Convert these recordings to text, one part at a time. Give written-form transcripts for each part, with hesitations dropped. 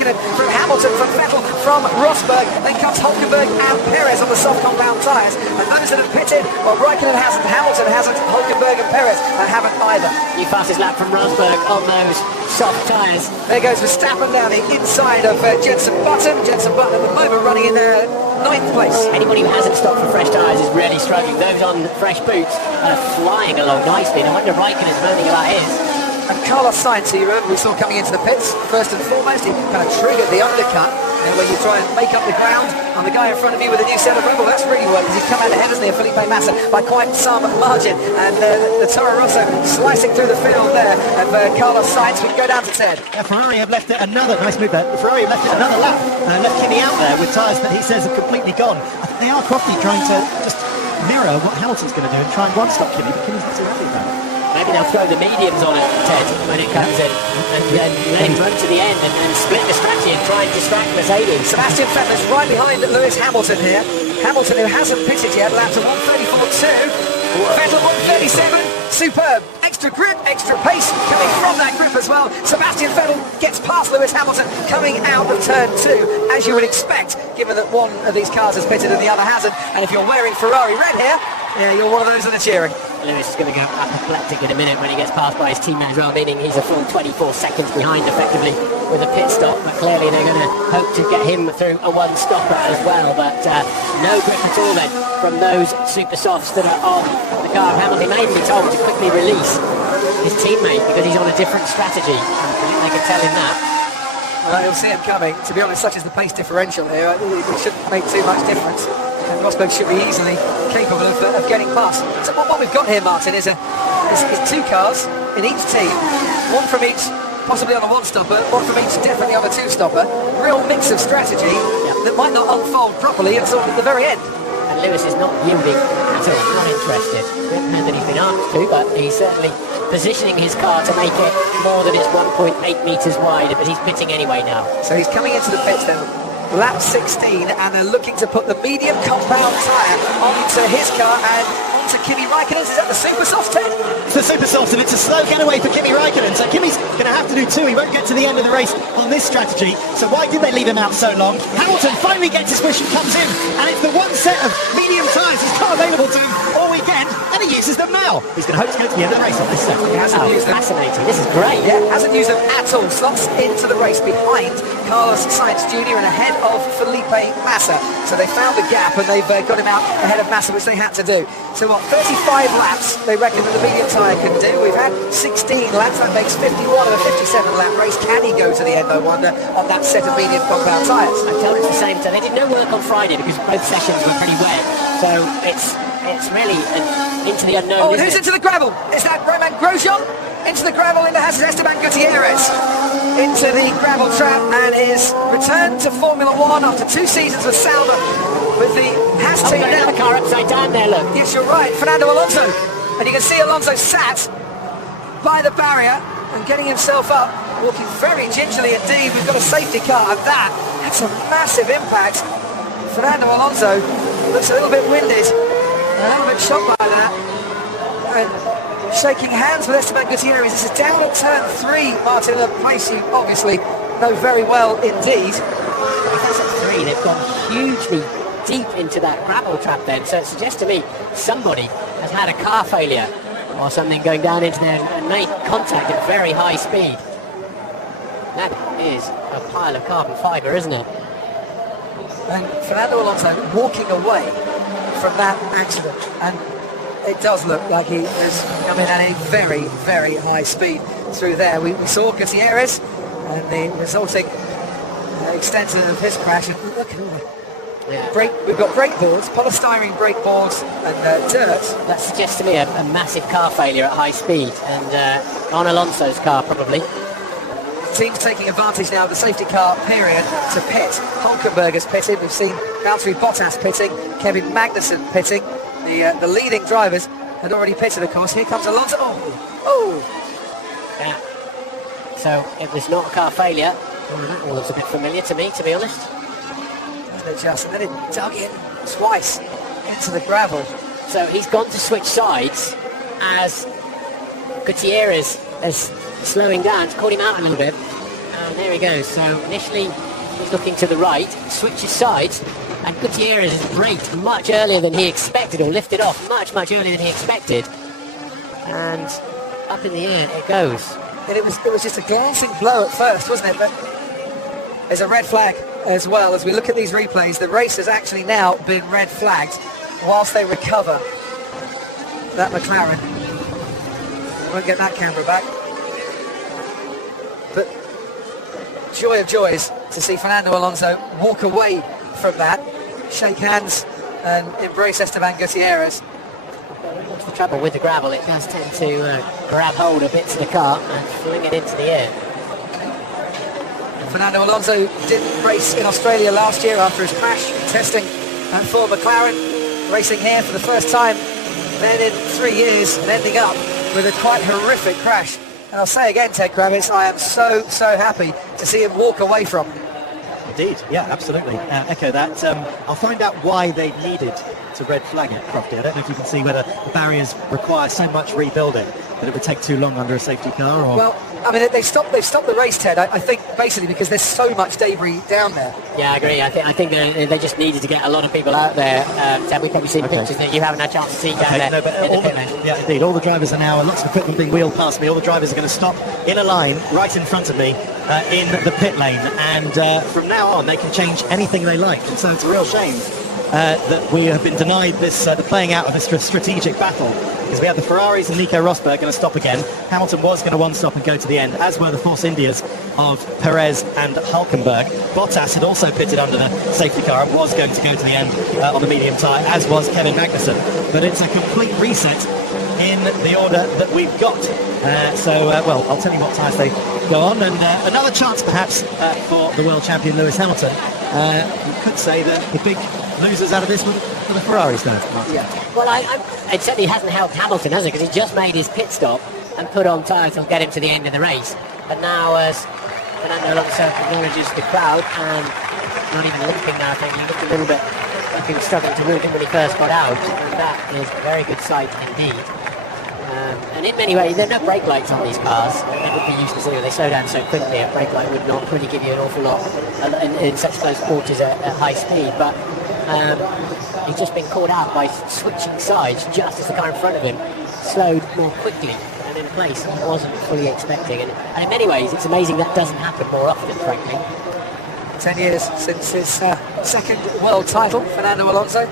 From Hamilton, from Vettel, from Rosberg, then comes Hulkenberg and Perez on the soft compound tyres. And those that have pitted, well, Raikkonen hasn't, Hamilton hasn't, Hulkenberg and Perez haven't either. New fastest lap from Rosberg on those soft tyres. There goes Verstappen down the inside of Jenson Button. Jenson Button at the moment running in 9th place. Anybody who hasn't stopped for fresh tyres is really struggling. Those on fresh boots are flying along nicely. No wonder Raikkonen's moaning about his. And Carlos Sainz, who you remember we saw coming into the pits, first and foremost, he kind of triggered the undercut. And when you try and make up the ground on the guy in front of you with a new set of rebel, that's really worked, because he's come out ahead, hasn't he, of Felipe Massa by quite some margin. And the Toro Rosso slicing through the field there of Carlos Sainz. We can go down to Ted. Ferrari have left it another, nice move there, Ferrari have left it another lap, left Kimi out there with tyres that he says are completely gone. I think they are probably trying to just mirror what Hamilton's going to do and try and one-stop Kimi, but Kimi's not too happy about it. Maybe they'll throw the mediums on it, Ted, when it comes in, and then let him run to the end and split the strategy and try and distract Mercedes. Sebastian Vettel's right behind Lewis Hamilton here. Hamilton, who hasn't pitted yet, lapped to 1:34.2. Vettel 1:37. Superb. Extra grip, extra pace coming from that grip as well. Sebastian Vettel gets past Lewis Hamilton coming out of turn 2, as you would expect, given that one of these cars has pitted and the other hasn't. And if you're wearing Ferrari red here, yeah, you're one of those that are cheering. Lewis is going to go apoplectic in a minute when he gets passed by his teammate as well, meaning he's a full 24 seconds behind effectively with a pit stop, but clearly they're going to hope to get him through a one-stopper as well. But no grip at all then from those super softs that are on the car of Hamilton. He may be told to quickly release his teammate because he's on a different strategy. They can tell him that. Well, you'll see him coming. To be honest, such is the pace differential here, it shouldn't make too much difference. And Rosberg should be easily capable of getting past. So what we've got here, Martin, is 2 cars in each team, one from each, possibly on a one-stopper, one from each definitely on a two-stopper. Real mix of strategy that might not unfold properly until the very end. And Lewis is not yielding at all, not interested. I don't know that he's been asked to, but he's certainly positioning his car to make it more than it's 1.8 metres wide, but he's pitting anyway now. So he's coming into the pits then. Lap 16, and they're looking to put the medium compound tyre onto his car and onto Kimi Raikkonen's. Is that the super soft, Ted? It's the super soft, and it's a slow getaway for Kimi Raikkonen, so Kimi's going to have to do 2. He won't get to the end of the race on this strategy, so why did they leave him out so long? Hamilton finally gets his wish and comes in, and it's the one set of medium tyres he's got available to him all weekend, and he uses them now. He's going to hope to get to the end of the race on this set. He hasn't used them. Fascinating, this is great. Yeah, hasn't used them at all. Slots into the race behind Carlos Sainz Jr. and ahead of Felipe Massa. So they found the gap and they've got him out ahead of Massa, which they had to do. So what, 35 laps they reckon that the medium tyre can do. We've had 16 laps, that makes 51 of a 57 lap race. Can he go to the end, I wonder, on that set of medium compound tyres? I told it's the same time. They did no work on Friday because both sessions were pretty wet. So it's really into the unknown. Oh, who's into the gravel? Is that Romain Grosjean? Into the gravel, into has Esteban Gutierrez into the gravel trap, and his return to Formula 1 after 2 seasons with Sauber with the Haas team now. The car upside down there, look. Yes, you're right, Fernando Alonso. And you can see Alonso sat by the barrier and getting himself up, walking very gingerly indeed. We've got a safety car, and that's a massive impact. Fernando Alonso looks a little bit winded, a little bit shocked by that. And shaking hands with Esteban Gutierrez. This is down at turn 3, Martin, a place you obviously know very well indeed. That's at 3, they've gone hugely deep into that gravel trap then, so it suggests to me somebody has had a car failure or something going down into there and made contact at very high speed. That is a pile of carbon fibre, isn't it? And Fernando Alonso walking away from that accident, and it does look like he has come in at a very, very high speed through there. We saw Gutierrez and the resulting extent of his crash. And look at all we've got brake boards, polystyrene brake boards and dirt. That suggests to me a massive car failure at high speed, and on Alonso's car probably. Teams taking advantage now of the safety car period to pit. Hulkenberg has pitted. We've seen Valtteri Bottas pitting, Kevin Magnussen pitting. The leading drivers had already pitted, of course. Here comes Alonso. Yeah. So it was not a car failure. Well, that all looks a bit familiar to me, to be honest. Just, and then it dug in twice into the gravel. So he's gone to switch sides as Gutierrez is slowing down. It's caught him out a little bit. there he goes. So initially he's looking to the right, switches sides, and Gutierrez has braked much earlier than he expected, or lifted off much earlier than he expected. And up in the air it goes. And it was just a glancing blow at first, wasn't it? But there's a red flag as well. As we look at these replays, the race has actually now been red flagged whilst they recover that McLaren. Won't get that camera back. But joy of joys to see Fernando Alonso walk away from that, shake hands and embrace Esteban Gutierrez. What's the trouble with the gravel? It does tend to grab hold of bits of the car and fling it into the air. Fernando Alonso didn't race in Australia last year after his crash testing for McLaren, racing here for the first time then in 3 years and ending up with a quite horrific crash. And I'll say again, Ted Kravitz, I am so happy to see him walk away from it. Indeed, yeah, absolutely. Echo that. I'll find out why they needed to red flag it, Crofty. I don't know if you can see whether the barriers require so much rebuilding that it would take too long under a safety car, or... Well, I mean, they've stopped the race, Ted, I think basically because there's so much debris down there. Yeah, I agree. I think they just needed to get a lot of people out there. Ted, we've probably seen pictures that you haven't had a chance to see down there. No, but yeah, indeed, all the drivers are now, lots of equipment being wheeled past me. All the drivers are going to stop in a line right in front of me in the pit lane, and from now on they can change anything they like. And so it's a real shame that we have been denied this the playing out of this strategic battle, because we had the Ferraris and Nico Rosberg going to stop again. Hamilton was going to one stop and go to the end, as were the Force Indias of Perez and Hulkenberg. Bottas had also pitted under the safety car and was going to go to the end on the medium tyre, as was Kevin Magnussen. But it's a complete reset in the order that we've got. Well, I'll tell you what tyres they go on, and another chance perhaps for the world champion Lewis Hamilton. You could say that the big losers out of this were the Ferraris now. Yeah. Well, it certainly hasn't helped Hamilton, has it? Because he just made his pit stop and put on tyres to get him to the end of the race. But now, as Fernando Alonso acknowledges the crowd, and not even limping now, I think he looked a little bit like he was struggling to move him when he first got out. And that is a very good sight indeed. And in many ways, there are no brake lights on these cars. They would be used to seeing they slow down so quickly. A brake light would not really give you an awful lot in such close quarters at high speed. But he's just been caught out by switching sides just as the car in front of him slowed more quickly and in place he wasn't fully expecting. And in many ways, it's amazing that doesn't happen more often, frankly. 10 years since his second world title, Fernando Alonso.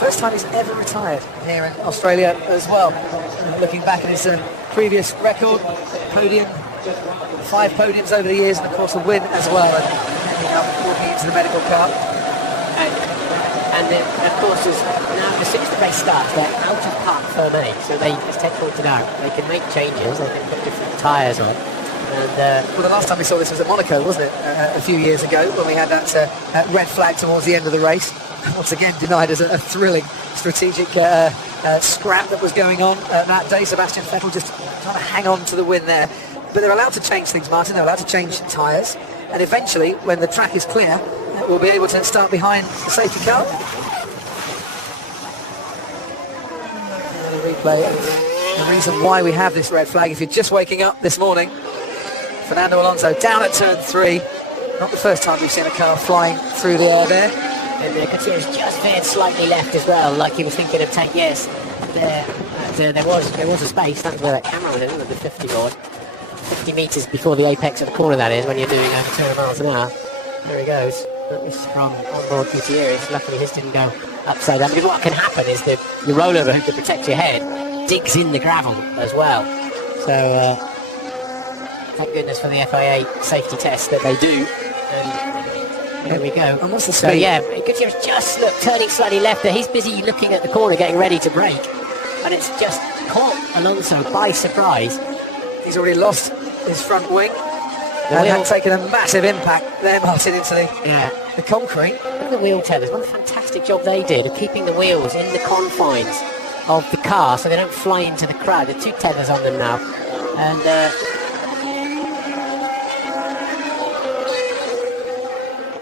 First time he's ever retired here in Australia as well. Looking back at his previous record, podium, 5 podiums over the years, and of course a win as well, and ending up walking into the medical car. And then, of course, as soon as the race starts, they're out of parc fermé, so they, as Ted pointed out, they can make changes, they can put different tyres on. And, well, the last time we saw this was at Monaco, wasn't it? A few years ago, when we had that red flag towards the end of the race. Once again denied as a thrilling strategic scrap that was going on that day. Sebastian Vettel just trying to hang on to the win there. But they're allowed to change things, Martin. They're allowed to change tyres. And eventually, when the track is clear, we'll be able to start behind the safety car. And a replay. The reason why we have this red flag, if you're just waking up this morning, Fernando Alonso down at turn 3. Not the first time we've seen a car flying through the air there. And Gutierrez just veered slightly left as well, like he was thinking of taking, yes, there was a space. That's where that camera was in, the 50 board. 50 metres before the apex of the corner, that is, when you're doing over 200 miles an hour. There he goes. This is from onboard Gutierrez. Luckily his didn't go upside down, because what can happen is the rollover hoop to protect your head digs in the gravel as well. So thank goodness for the FIA safety test that they do. And there we go. And what's the speed? So yeah, Gutierrez just turning slightly left there. He's busy looking at the corner, getting ready to brake. And it's just caught Alonso by surprise. He's already lost his front wing. And had taken a massive impact there, Martin, into the concrete. Look at the wheel tethers. What a fantastic job they did of keeping the wheels in the confines of the car so they don't fly into the crowd. There are 2 tethers on them now. And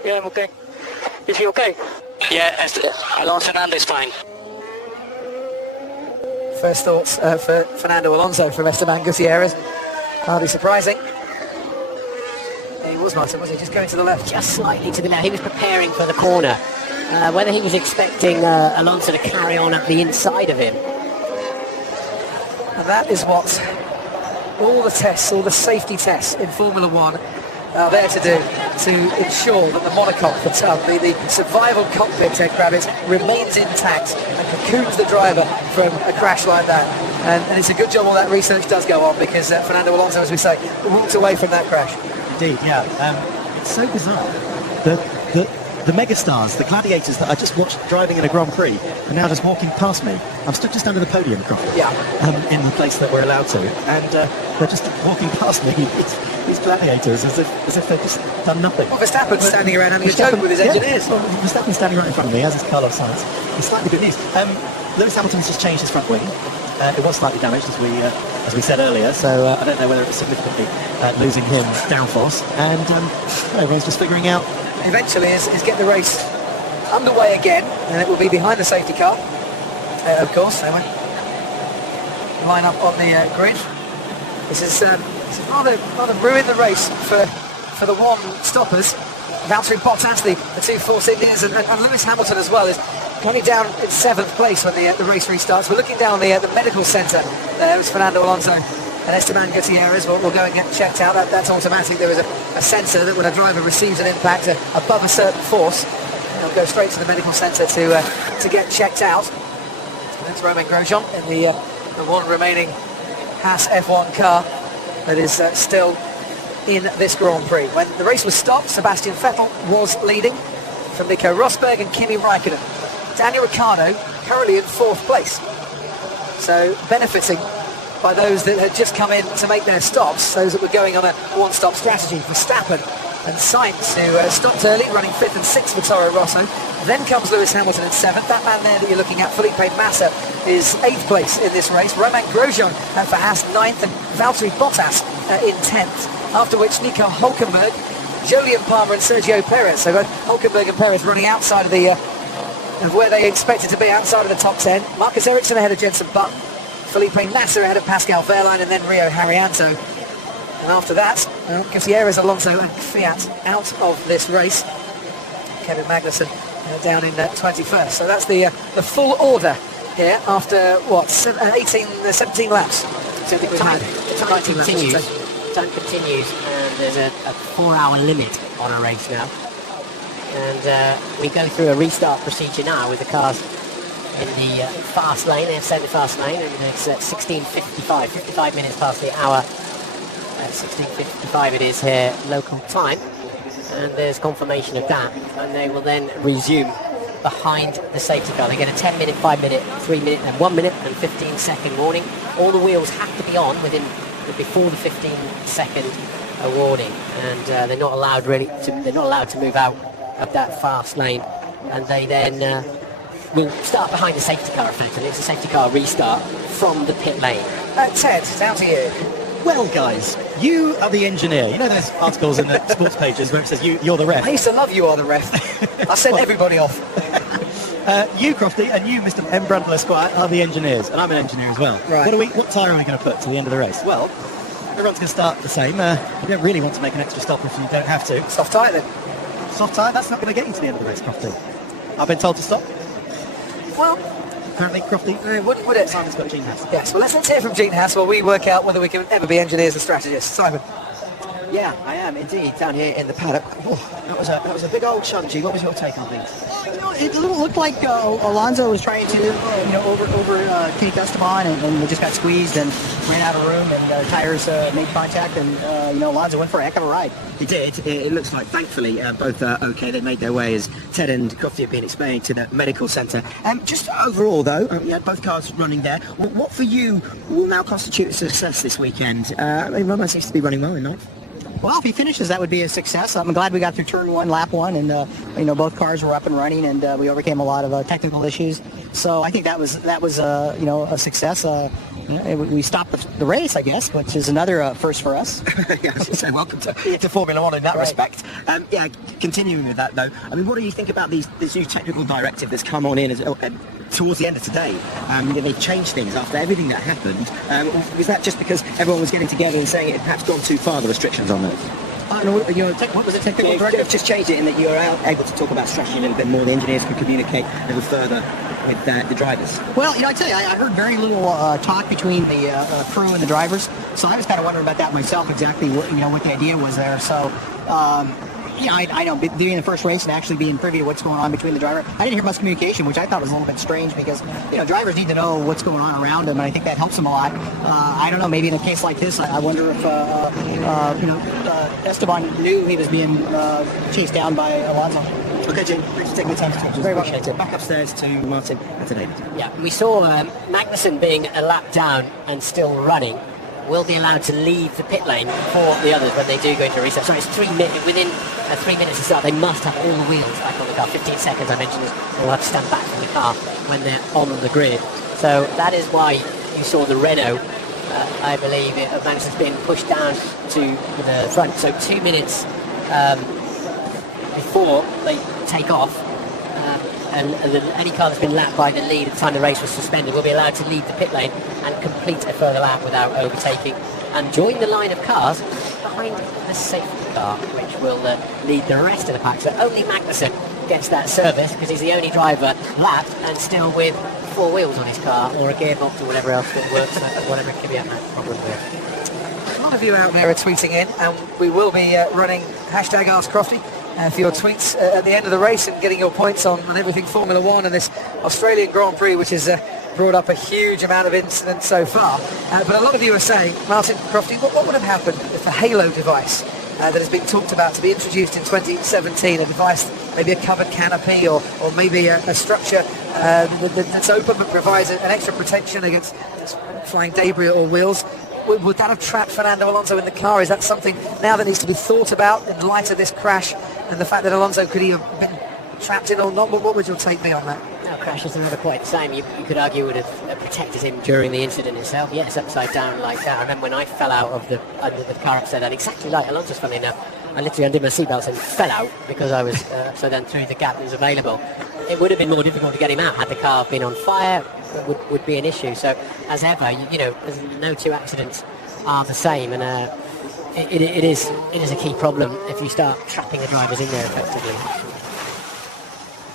yeah, I'm okay. Is he okay? Yeah, Alonso Fernando's fine. First thoughts for Fernando Alonso from Esteban Gutierrez. Hardly surprising. He was, Martin, was he? Just going to the left? Just slightly to the left. He was preparing for the corner. Whether he was expecting Alonso to carry on at the inside of him. And that is what all the tests, all the safety tests in Formula One are there to do, to ensure that the monocoque, the survival cockpit, Ted Kravitz, remains intact and cocoons the driver from a crash like that. And it's a good job all that research does go on, because Fernando Alonso, as we say, walked away from that crash. Indeed, yeah. It's so bizarre. The megastars, the gladiators that I just watched driving in a Grand Prix are now just walking past me. I'm stood just under the podium, in the place that we're allowed to, and they're just walking past me, these gladiators, as if they've just done nothing. Well, Verstappen's standing around having a joke with his engineers. Well, Verstappen's standing right in front of me, as is Carlos Sainz. It's slightly good news. Lewis Hamilton's just changed his front wing. It was slightly damaged, as we said earlier, so I don't know whether it was significantly losing him downforce, and everyone's just figuring out. Eventually is get the race underway again, and it will be behind the safety car, of course. They won't line up on the grid. This is rather ruined the race for the one stoppers. Valtteri Bottas, the two Force Indians, and Lewis Hamilton as well, is coming down in 7th place when the race restarts. We're looking down the medical centre. There's Fernando Alonso and Esteban Gutierrez will go and get checked out. That's automatic. There is a sensor that when a driver receives an impact above a certain force, they'll go straight to the medical centre to get checked out. And that's Romain Grosjean in the one remaining Haas F1 car that is still in this Grand Prix. When the race was stopped, Sebastian Vettel was leading from Nico Rosberg and Kimi Räikkönen. Daniel Ricciardo currently in 4th place. So benefiting by those that had just come in to make their stops, those that were going on a one-stop strategy. Verstappen and Sainz, who stopped early, running 5th and 6th for Toro Rosso. Then comes Lewis Hamilton in 7th. That man there that you're looking at, Felipe Massa, is 8th place in this race. Romain Grosjean for Haas 9th, and Valtteri Bottas in 10th. After which Nico Hülkenberg, Jolyon Palmer and Sergio Perez. So both Hülkenberg and Perez running outside of where they expected to be, outside of the top 10. Marcus Ericsson ahead of Jenson Button. Felipe Nasser ahead of Pascal Wehrlein, and then Rio Haryanto. And after that, Gutierrez, Alonso and Fiat out of this race. Kevin Magnussen down in 21st. So that's the full order here after, what, 17 laps? So I think we've had 19 laps. Time continues, and there's a 4-hour limit on a race now. And we go through a restart procedure now with the cars in the fast lane. They've set the fast lane, and it's 16:55, 55 minutes past the hour. 16:55 it is here, local time. And there's confirmation of that, and they will then resume behind the safety car. They get a 10-minute, 5-minute, 3-minute, and 1-minute and 15-second warning. All the wheels have to be on before the 15-second warning, and they're not allowed to move out of that fast lane, and they then will start behind the safety car effectively. It's a safety car restart from the pit lane. Ted, down to you. Well, guys, you are the engineer. You know those articles in the sports pages where it says you're the ref? I used to love You Are the Ref. I sent everybody off. You, Crofty, and you, Mr. M. Brundle Esquire, are the engineers, and I'm an engineer as well. Right. What tyre are we going to put to the end of the race? Well, everyone's going to start the same. You don't really want to make an extra stop if you don't have to. Soft tyre then. Soft tyre? That's not going to get you to the end of the race, Crofty. I've been told to stop. Well, apparently, Crofty, would it? Simon's got Gene Haas. Yes, well, let's hear from Gene Haas while we work out whether we can ever be engineers and strategists. Simon. Yeah, I am indeed down here in the paddock. Oh, that was a big old chunk, G. What was your take on things? It looked like Alonso was trying to, overtake Esteban, and just got squeezed and ran out of room, and tires made contact, and Alonso went for a heck of a ride. He did. It looks like, thankfully, both are okay. They made their way, as Ted and Crofty have been explaining, to the medical centre. Just overall, though, both cars running there. What for you will now constitute a success this weekend? Roman seems to be running well enough. Well, if he finishes, that would be a success. I'm glad we got through turn 1, lap 1, and both cars were up and running, and we overcame a lot of technical issues. So I think that was a success. We stopped the race, I guess, which is another first for us. Yeah, I was going to say, welcome to Formula One in that respect. Continuing with that, though, what do you think about this new technical directive that's come on in towards the end of today? They changed things after everything that happened. Was that just because everyone was getting together and saying it had perhaps gone too far, the restrictions on those? What was the technical directive? Just changed it in that you're able to talk about strategy a little bit more. The engineers can communicate a little further with the drivers. Well, I tell you, I heard very little talk between the crew and the drivers, so I was kind of wondering about that myself, exactly what the idea was there. So, I know being the first race and actually being privy to what's going on between the driver, I didn't hear much communication, which I thought was a little bit strange because drivers need to know what's going on around them, and I think that helps them a lot. I don't know, maybe in a case like this, I wonder if Esteban knew he was being chased down by Alonso. Okay, Jim, thanks for taking the time to talk to us. Very much. Appreciate it. Back upstairs to Martin and to David. Yeah, we saw Magnussen being a lap down and still running will be allowed to leave the pit lane for the others when they do go into reset. Sorry, it's 3 minutes. Within 3 minutes to start, they must have all the wheels back on the car. 15 seconds, I mentioned, they'll have to stand back from the car when they're on the grid. So that is why you saw the Renault, I believe, Magnussen's being pushed down to the front. So 2 minutes before they take off, and any car that's been lapped by the lead at the time the race was suspended will be allowed to leave the pit lane and complete a further lap without overtaking and join the line of cars behind the safety car, which will lead the rest of the pack. So only Magnussen gets that service because he's the only driver lapped and still with 4 wheels on his car or a gearbox or whatever else that works, whatever it could be at that problem with. A lot of you out there are tweeting in, and we will be running hashtag #AskCrofty for your tweets at the end of the race and getting your points on everything Formula One and this Australian Grand Prix, which has brought up a huge amount of incidents so far. But a lot of you are saying, Martin Crofty, what would have happened if the Halo device that has been talked about to be introduced in 2017, a device, maybe a covered canopy or maybe a structure that's open but provides an extra protection against flying debris or wheels? Would that have trapped Fernando Alonso in the car? Is that something now that needs to be thought about in light of this crash and the fact that Alonso could have been trapped in or not? What would your take be on that? No, crashes are never quite the same. You could argue it would have protected him during the incident itself. Yes, upside down like that. I remember when I fell out of under the car upside down, exactly like Alonso's, funny enough. I literally undid my seatbelts and fell out because I was upside down through the gap that was available. It would have been more difficult to get him out had the car been on fire. Would be an issue. So as ever, there's no two accidents are the same, and it is a key problem if you start trapping the drivers in there effectively.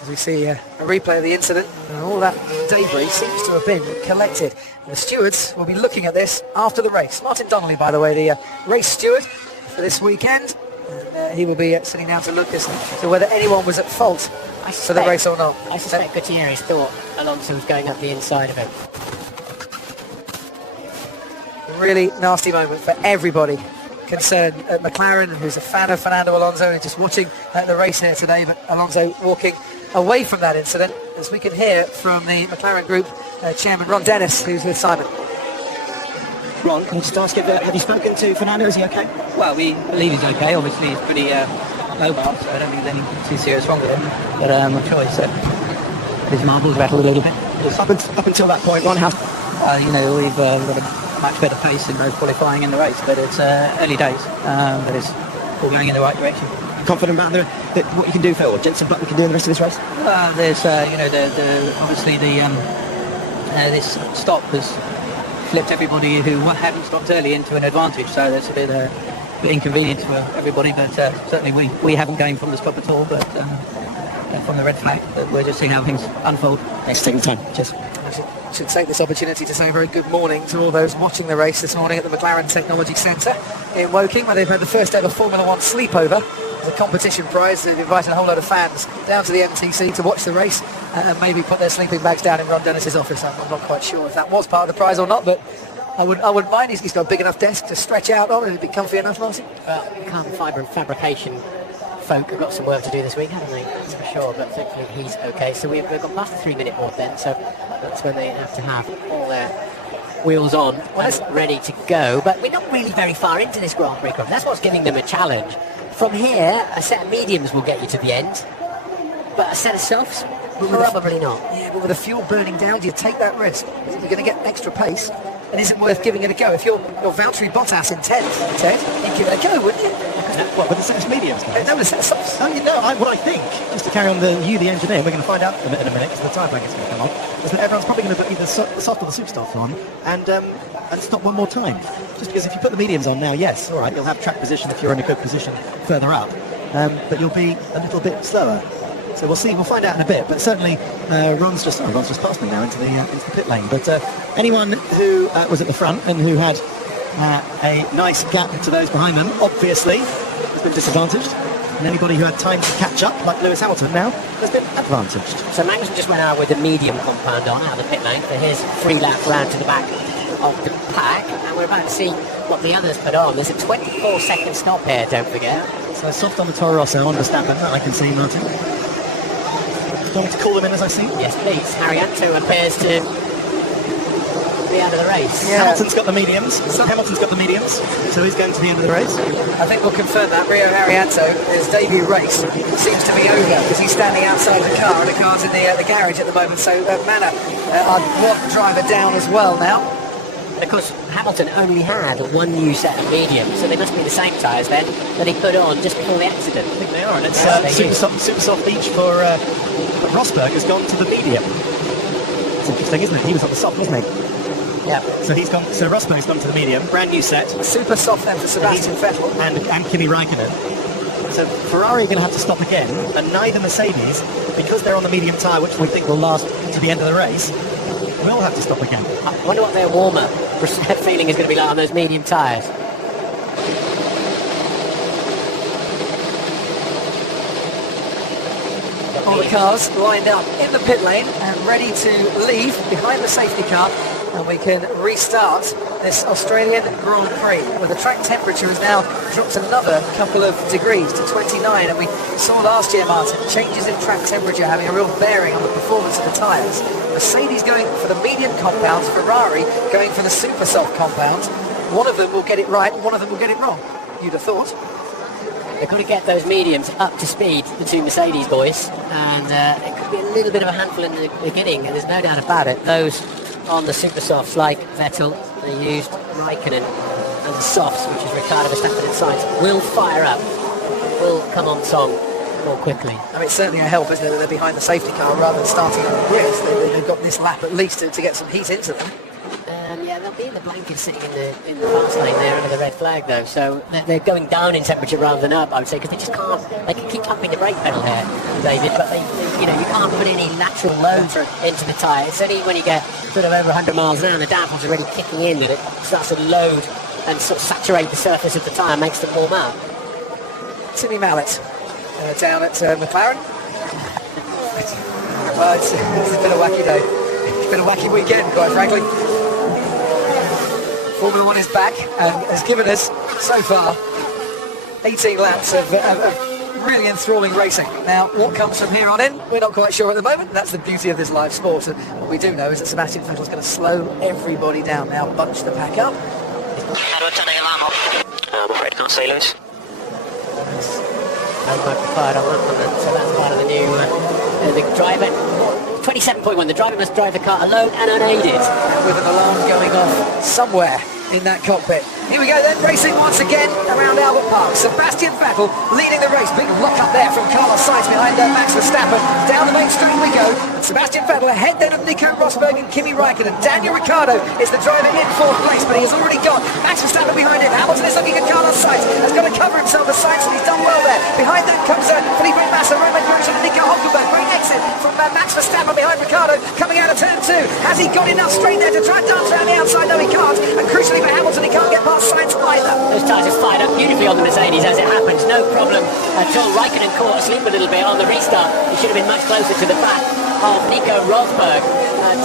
As we see a replay of the incident, and all that debris seems to have been collected. And the stewards will be looking at this after the race. Martin Donnelly, by the way, the race steward for this weekend. He will be sitting down to look as to whether anyone was at fault for the race or not. I suspect Gutierrez thought Alonso was going up the inside of him. Really nasty moment for everybody concerned at McLaren, who's a fan of Fernando Alonso, who's just watching the race here today, but Alonso walking away from that incident, as we can hear from the McLaren Group chairman Ron Dennis, who's with Simon. Ron, can I just ask, have you spoken to Fernando? Is he okay? Well, we believe he's okay. Obviously, he's pretty mobile, so I don't think there's anything too serious wrong with him. But I'm sure his marbles rattled a little bit. Up until that point, Ron, how? We've got a much better pace in both qualifying and the race, but it's early days. But it's all going in the right direction. Confident about what you can do, Phil, or Jenson Button can do in the rest of this race? There's obviously this stop has flipped everybody who hadn't stopped early into an advantage, so that's a bit inconvenient for everybody, but certainly we haven't gained from the stop at all, but from the red flag, but we're just seeing how things unfold. Thanks for taking the time. Cheers. I should take this opportunity to say a very good morning to all those watching the race this morning at the McLaren Technology Centre in Woking, where they've had the first ever Formula One sleepover. As a competition prize, they've invited a whole lot of fans down to the MTC to watch the race and maybe put their sleeping bags down in Ron Dennis's office. I'm not quite sure if that was part of the prize or not, but I wouldn't mind. He's got a big enough desk to stretch out on. It'd be comfy enough, Martin. Well, carbon fibre and fabrication folk have got some work to do this week, haven't they? That's for sure, but thankfully he's okay. So we've got past the 3-minute mark then, so that's when they have to have all their wheels on and ready to go. But we're not really very far into this Grand Prix. That's what's giving them a challenge. From here, a set of mediums will get you to the end, but a set of softs, probably not. Yeah, but with the fuel burning down, do you take that risk? You're going to get extra pace, and is it worth giving it a go? If you're Valtteri Bottas intent, Ted, you'd give it a go, wouldn't you? What, with the set of mediums, guys? No, the set of softs. Oh, you know, what I think, just to carry on the engineer, we're going to find out in a minute, because the time bracket's going to come on, is that everyone's probably going to put either the soft or the super soft on, and stop one more time. Just because if you put the mediums on now, yes, all right, you'll have track position if you're in a good position further up, but you'll be a little bit slower. So we'll see, we'll find out in a bit, but certainly Ron's just past me now into the pit lane. But anyone who was at the front and who had a nice gap to those behind them, obviously, has been disadvantaged. And anybody who had time to catch up, like Lewis Hamilton now, has been advantaged. So Magnussen just went out with the medium compound on out of the pit lane for his 3-lap round to the back of the pack, and we're about to see what the others put on. There's a 24-second stop here, don't forget. So soft on the Toro Rosso on Verstappen, that I can see, Martin. Do you want me to call them in as I see? Yes, please. Haryanto appears to be out of the race. Yeah. Hamilton's got the mediums. Hamilton's got the mediums, so he's going to the end of the race. I think we'll confirm that. Rio Haryanto, his debut race seems to be over because he's standing outside the car, and the car's in the garage at the moment. So Manor, our one driver down as well now. And of course, Hamilton only had one new set of mediums, so they must be the same tyres then that he put on just before the accident. I think they are, and it's super soft each for Rosberg has gone to the medium. It's interesting, isn't it? He was on the soft, wasn't he? Yeah. So Rosberg's gone to the medium, brand new set. Super soft then for Sebastian Vettel. And Kimi Raikkonen. So Ferrari are going to have to stop again, and neither Mercedes, because they're on the medium tyre, which we think will last to the end of the race, will have to stop again. I wonder what their warm-up feeling is going to be like on those medium tyres. All the cars lined up in the pit lane and ready to leave behind the safety car, and we can restart this Australian Grand Prix, where the track temperature has now dropped another couple of degrees to 29, and we saw last year, Martin, changes in track temperature having a real bearing on the performance of the tyres. Mercedes going for the medium compounds, Ferrari going for the super soft compounds. One of them will get it right, one of them will get it wrong, you'd have thought. They've got to get those mediums up to speed, the two Mercedes boys, and it could be a little bit of a handful in the beginning, and there's no doubt about it. Those on the super softs, like Vettel, they used Raikkonen, and the softs, which is Ricciardo, Verstappen and Sainz, will fire up, will come on song more quickly. I mean, it's certainly a help, isn't it, that they're behind the safety car rather than starting on the grid. They've got this lap at least to get some heat into them. Yeah, they'll be in the blanket sitting in the fast lane there under the red flag though, so they're going down in temperature rather than up, I would say, because they just can't, they can keep tapping the brake pedal here, David, but they you can't put any lateral load into the tyre. It's only when you get sort of over 100 miles an hour and the downforce is already kicking in that it starts to load and sort of saturate the surface of the tyre, makes them warm up. Timmy Mallet down at McLaren. Well, it's been a wacky day. It's been a wacky weekend, quite frankly. Formula One is back and has given us, so far, 18 laps of really enthralling racing. Now, what comes from here on in, we're not quite sure at the moment. That's the beauty of this live sport. And what we do know is that Sebastian Vettel is going to slow everybody down now, bunch the pack up. I'm afraid I can't say, Lewis. No modified on that one then, so that's part of the new the driver. 27.1, the driver must drive the car alone and unaided. With an alarm going off somewhere in that cockpit. Here we go then, racing once again around Albert Park. Sebastian Vettel leading the race. Big lock up there from Carlos Sainz behind Max Verstappen. Down the main straight we go. And Sebastian Vettel ahead then of Nico Rosberg and Kimi Raikkonen. Daniel Ricciardo is the driver in fourth place, but he has already got Max Verstappen behind him. Hamilton is looking at Carlos Sainz. Has got to cover himself as Sainz, and he's done well there. Behind that comes Felipe Massa, Roman Grosjean and Nico Hülkenberg. Great exit from Max Verstappen behind Ricciardo coming out of turn 2. Has he got enough straight there to try and dance around the outside? No, he can't. And crucially for Hamilton, he can't get past Sainz either. Those tyres are fired up beautifully on the Mercedes as it happens, no problem at all. Raikkonen caught asleep a little bit on the restart. He should have been much closer to the back of Nico Rosberg. But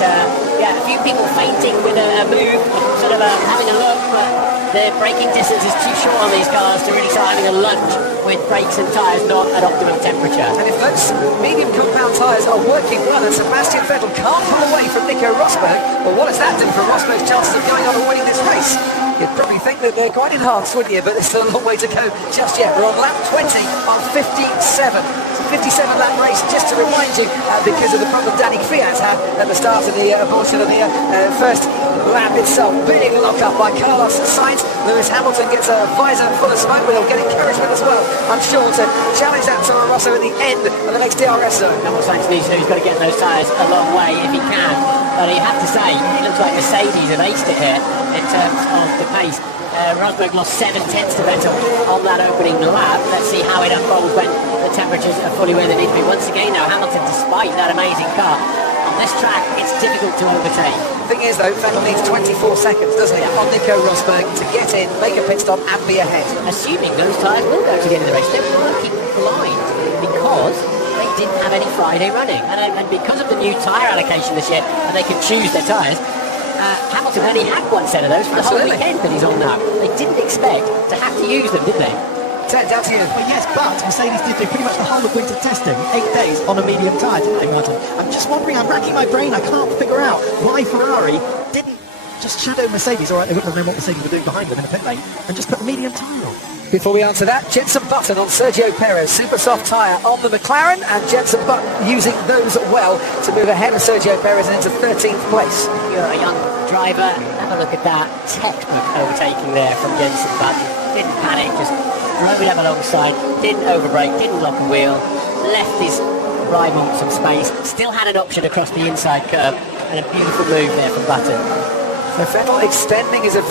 yeah, a few people fainting with a move, sort of having a look, but the braking distance is too short on these cars to really start having a lunge with brakes and tyres not at optimum temperature. And if those medium compound tyres are working well and Sebastian Vettel can't pull away from Nico Rosberg, well, what does that do for Rosberg's chances of going on and winning this race? You'd probably think that they're quite enhanced, wouldn't you? But there's still a long way to go just yet. We're on lap 20 on 57. It's a 57 lap race, just to remind you, because of the problem Danny Kvyat had at the start of the portion of the first lap itself being locked up by Carlos Sainz. Lewis Hamilton gets a visor full of smoke, but he'll get encouragement as well, I'm sure, to challenge that Toro Rosso at the end of the next DRS zone. And what Sainz needs to do, he's got to get those tyres a long way if he can. But you have to say, it looks like Mercedes have aced it here in terms of the pace. Rosberg lost 7/10 to Vettel on that opening lap. Let's see how it unfolds when the temperatures are fully where they need to be. Once again now, Hamilton, despite that amazing car, on this track, it's difficult to overtake. The thing is, though, Vettel needs 24 seconds, doesn't he, on Nico Rosberg to get in, make a pit stop and be ahead. Assuming those tyres will go to the end of the race, they're working blind because they didn't have any Friday running. And because of the new tyre allocation this year, and they could choose their tyres, Hamilton only had one set of those for the whole weekend that he's on now. They didn't expect to have to use them, did they? Ted, down to you. Well, yes, but Mercedes did do pretty much the whole of winter testing, 8 days on a medium tyre, didn't they, Martin? I'm just wondering, I'm racking my brain, I can't figure out why Ferrari didn't just shadow Mercedes. All right, they wouldn't have known what Mercedes were doing behind them in a pit lane, and just put a medium tyre on. Before we answer that, Jenson Button on Sergio Perez, super soft tyre on the McLaren, and Jenson Button using those well to move ahead of Sergio Perez into 13th place. You're a young driver, have a look at that textbook overtaking there from Jenson Button. Didn't panic, just drove it up alongside, didn't overbrake, didn't lock a wheel, left his rival some space, still had an option across the inside curve, and a beautiful move there from Button. So Vettel extending his advantage.